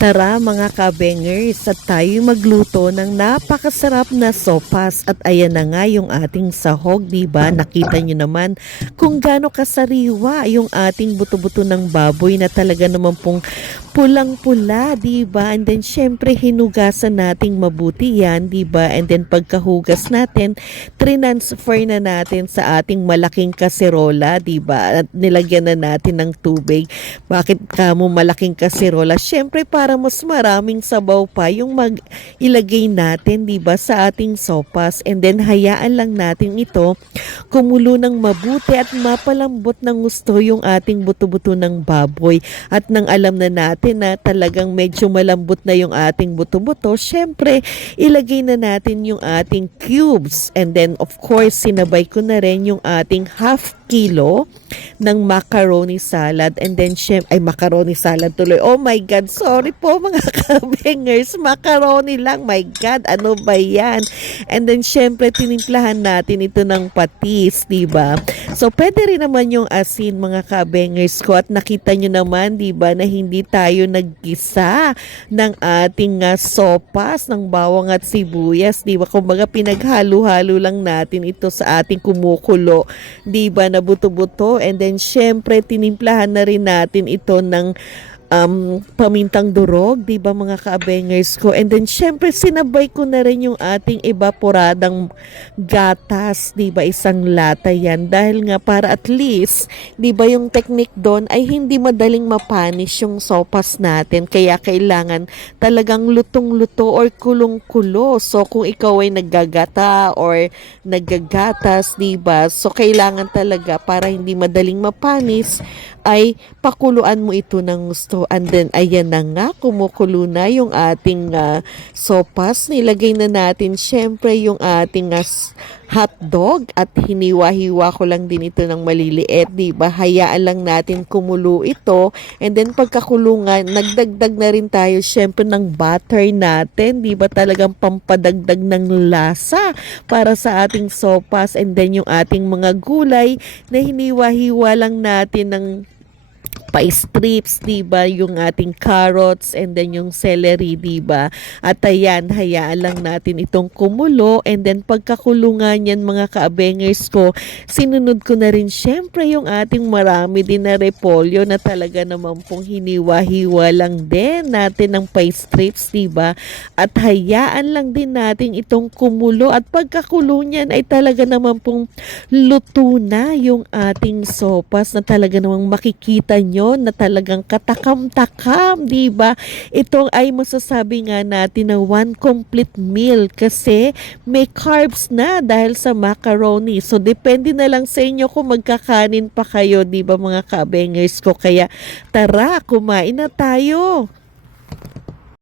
Tara mga kabengers at tayo magluto ng napakasarap na sopas at ayan na nga yung ating sahog, di ba? Nakita nyo naman kung gaano kasariwa yung ating buto-buto ng baboy na talaga naman pong pulang-pula, di ba? And then syempre hinugasan nating mabuti yan, di ba? And then pagkahugas natin, transfer na natin sa ating malaking kaserola, di ba? At nilagyan na natin ng tubig. Bakit kamo malaking kaserola? Syempre para mas maraming sabaw pa yung mag ilagay natin, 'di ba, sa ating sopas. And then hayaan lang natin ito kumulo ng mabuti at mapalambot ng gusto yung ating buto-buto ng baboy. At nang alam na natin na talagang medyo malambot na yung ating buto-buto, syempre ilagay na natin yung ating cubes. And then of course, sinabay ko na rin yung ating half kilo ng macaroni salad and then syem ay macaroni salad tuloy. Oh my God, sorry po mga kabengers, macaroni lang. My God, ano ba yan? And then syempre tinimplahan natin ito ng patis, 'di ba? So pwede rin naman yung asin mga kabengers ko at nakita nyo naman, 'di ba, na hindi tayo naggisa ng ating uh, sopas ng bawang at sibuyas, 'di ba? Kumbaga pinaghalo-halo lang natin ito sa ating kumukulo, 'di ba, na buto-buto and then syempre tinimplahan na rin natin ito ng um, pamintang durog, di ba mga kaabengers ko? And then, syempre, sinabay ko na rin yung ating evaporadang gatas, di ba? Isang lata yan. Dahil nga para at least, di ba yung technique doon ay hindi madaling mapanis yung sopas natin. Kaya kailangan talagang lutong-luto or kulong-kulo. So, kung ikaw ay naggagata or naggagatas, di ba? So, kailangan talaga para hindi madaling mapanis, ay pakuluan mo ito ng gusto. And then, ayan na nga, kumukulo na yung ating uh, sopas. Nilagay na natin, syempre, yung ating uh, hot dog at hiniwa-hiwa ko lang din ito ng maliliit, di ba? Hayaan lang natin kumulo ito. And then, pagkakulungan, nagdagdag na rin tayo, syempre, ng butter natin, di ba? Talagang pampadagdag ng lasa para sa ating sopas. And then, yung ating mga gulay na hiniwa-hiwa lang natin ng pa-strips, 'di ba? Yung ating carrots and then yung celery, 'di ba? At ayan, hayaan lang natin itong kumulo and then pagkakulungan yan mga kaabengers ko, sinunod ko na rin syempre yung ating marami din na repolyo na talaga naman pong hiniwa-hiwa lang din natin ng pa-strips, 'di ba? At hayaan lang din natin itong kumulo at pagkakulo ay talaga naman pong luto na yung ating sopas na talaga namang makikita nyo ngayon na talagang katakam-takam, 'di ba? Ito ay masasabi nga natin na one complete meal kasi may carbs na dahil sa macaroni. So depende na lang sa inyo kung magkakanin pa kayo, 'di ba mga kabengers ko? Kaya tara, kumain na tayo.